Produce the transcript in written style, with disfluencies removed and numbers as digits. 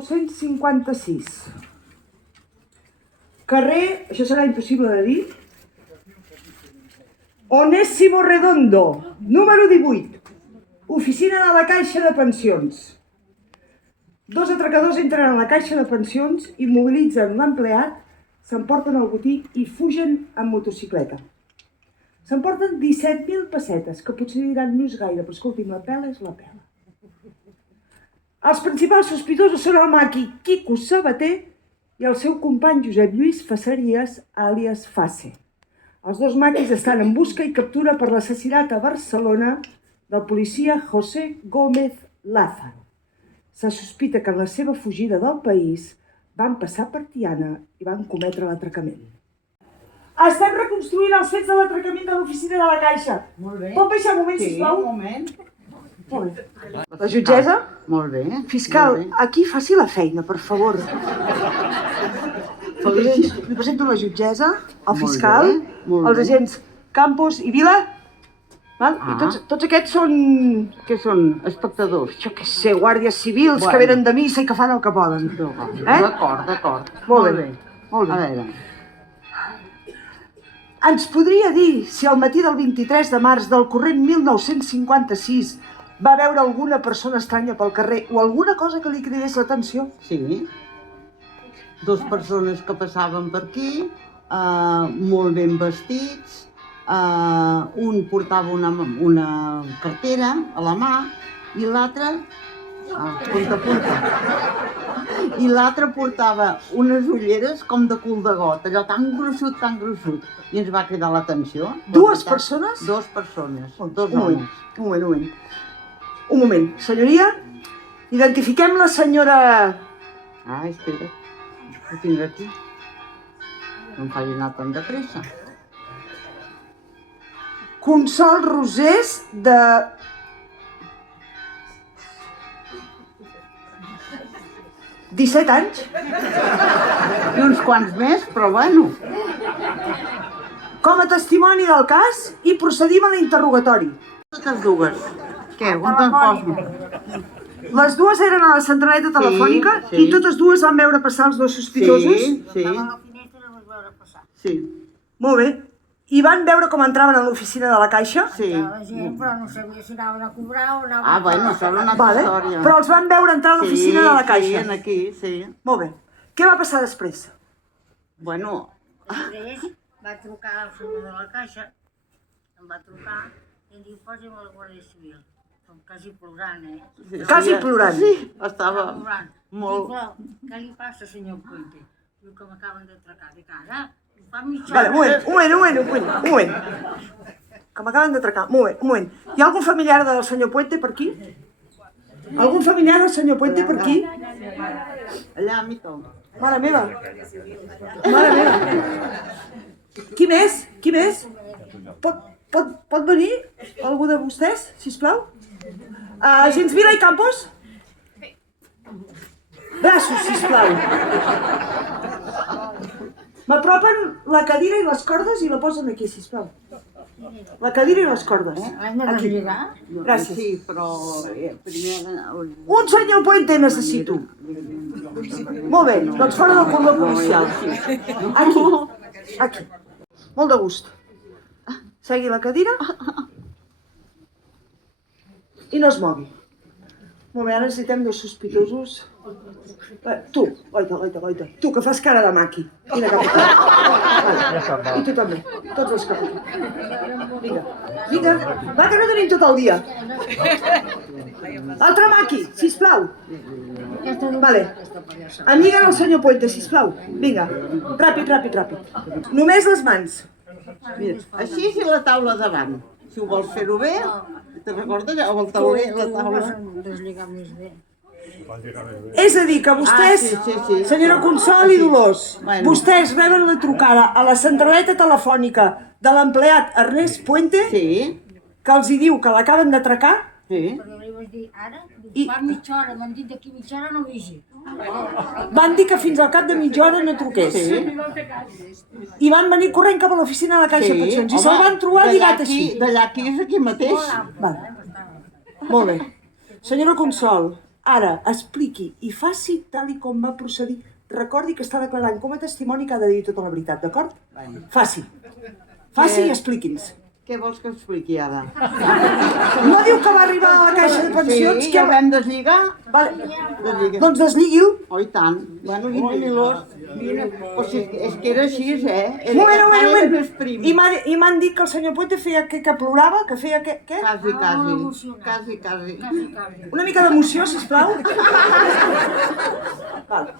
1956. Carrer, això serà impossible de dir, Onésimo Redondo, número 18, oficina de la Caixa de Pensions. Dos atracadors entren a la Caixa de Pensions, immobilitzen l'empleat, s'emporten el botí i fugen amb motocicleta. S'emporten 17.000 pessetes, que potser diran no és gaire, però escolti'm, la pela és la pela. Els principals sospitosos són el maqui Quico Sabater i el seu company Josep Lluís Faceries, àlies Face. Els dos maquis estan en busca i captura per l'assassinat a Barcelona del policia José Gómez Lázaro. Se sospita que en la seva fugida del país van passar per Tiana i van cometre l'atracament. Estem reconstruint els fets de l'atracament de l'oficina de la Caixa. Molt bé. Pot baixar un moment, sisplau? Sí, un moment. Molt bé. La jutgessa? Molt bé. Fiscal, molt bé. aquí faci la feina, per favor. Li presento la jutgessa, el fiscal, els agents Campos i Vila. Val? I tots aquests són... Què són? Espectadors. Jo què sé, guàrdies civils que venen de missa i que fan el que poden. D'acord. Molt bé. A veure. Ens podria dir si al matí del 23 de març del corrent 1956 va veure alguna persona estranya pel carrer o alguna cosa que li cridés l'atenció? Sí. Dos persones que passaven per aquí, molt ben vestits, un portava una cartera a la mà i l'altre, punta, i l'altre portava unes ulleres com de cul de got, allò tan gruixut, i ens va cridar l'atenció. Dues persones? Dos persones, dos homes. Un moment, senyoria, identifiquem la senyora... Espera, ho tinc aquí. No em faci anar tan de pressa. Consol Rosés de... ...17 anys. I uns quants més, però bueno. Com a testimoni del cas i procedim a l'interrogatori. Totes dues. Què? On te'n poso? Les dues eren a la centraleta telefònica i totes dues van veure passar els dos sospitosos? Sí. Sí. Molt bé. I van veure com entraven a l'oficina de la Caixa? Sí. La gent, però no sabia si anaven a cobrar o anaven a... Bueno, això era una altra història. Però els van veure entrar a l'oficina de la Caixa? Sí, aquí, sí. Molt bé. Què va passar després? Bueno... Després va trucar al senyor de la Caixa, em va trucar i em diu, posi'm a la Guàrdia Civil. Com quasi plorant, Quasi plorant? Sí, estava molt... Dic, però, què li passa, senyor Puente? Diu que m'acaben d'atracar. Dic, ara? Fa mitja Vale, hora. un moment. Que m'acaben d'atracar. Un moment. Hi ha algun familiar del senyor Puente per aquí? Algun familiar del senyor Puente per aquí? Allà, a mi tot. Mare meva. Qui més? Pot venir algú de vostès, sisplau? Agents Vila i Campos? Braços, sisplau. M'apropen la cadira i les cordes i la posen aquí, sisplau. La cadira i les cordes. L'hem de deslligar? Gràcies. Sí, però primer... Un senyor Puente necessito. Molt bé, doncs fora del cordó policial. Aquí. Molt de gust. Segui la cadira. I no es mogui. Molt bé, ara necessitem dos sospitosos. Tu, goita. Tu, que fas cara de maqui. I de capità. I tu també. Tots els capitans. Vinga. Va, que no tenim tot el dia. Altre maqui, sisplau. Vale. Enlliguen el senyor Puente, sisplau. Vinga. Ràpid. Només les mans. Mira, així i la taula davant. Si ho vols fer-ho bé, te'n recordes allò amb el tauler, la taula? Deslligar més bé. És a dir, que vostès, senyora Consol i Dolors, vostès reben la trucada a la centraleta telefònica de l'empleat Ernest Puente, que els hi diu que l'acaben d'atracar. Però li vaig dir, ara? Fa mitja hora, m'han dit d'aquí mitja hora no vegi. Van dir que fins al cap de mitja hora no truqués. I van venir corrent cap a l'oficina de la Caixa de Pensions. I se'l van trobar lligat així. D'allà aquí és aquí mateix. Molt bé. Senyora Consol, Ara, expliqui i faci tal i com va procedir. Recordi que està declarant com a testimoni que ha de dir tota la veritat, d'acord? Faci. Faci i expliqui'ns. Què vols que expliqui ara? No diu que va arribar a la caixa de pensions? Sí, ja vam deslligar. Vale. Deslliga. Doncs deslligui-el. Oh, i tant. Bueno, vine-los. O sigui, és que era així, Un moment, un Era moment. més prim. I m'han dit que el senyor Puente feia que plorava, que feia que... Què? Quasi, emocionat. quasi. Quasi. Una mica d'emoció, sisplau. Val.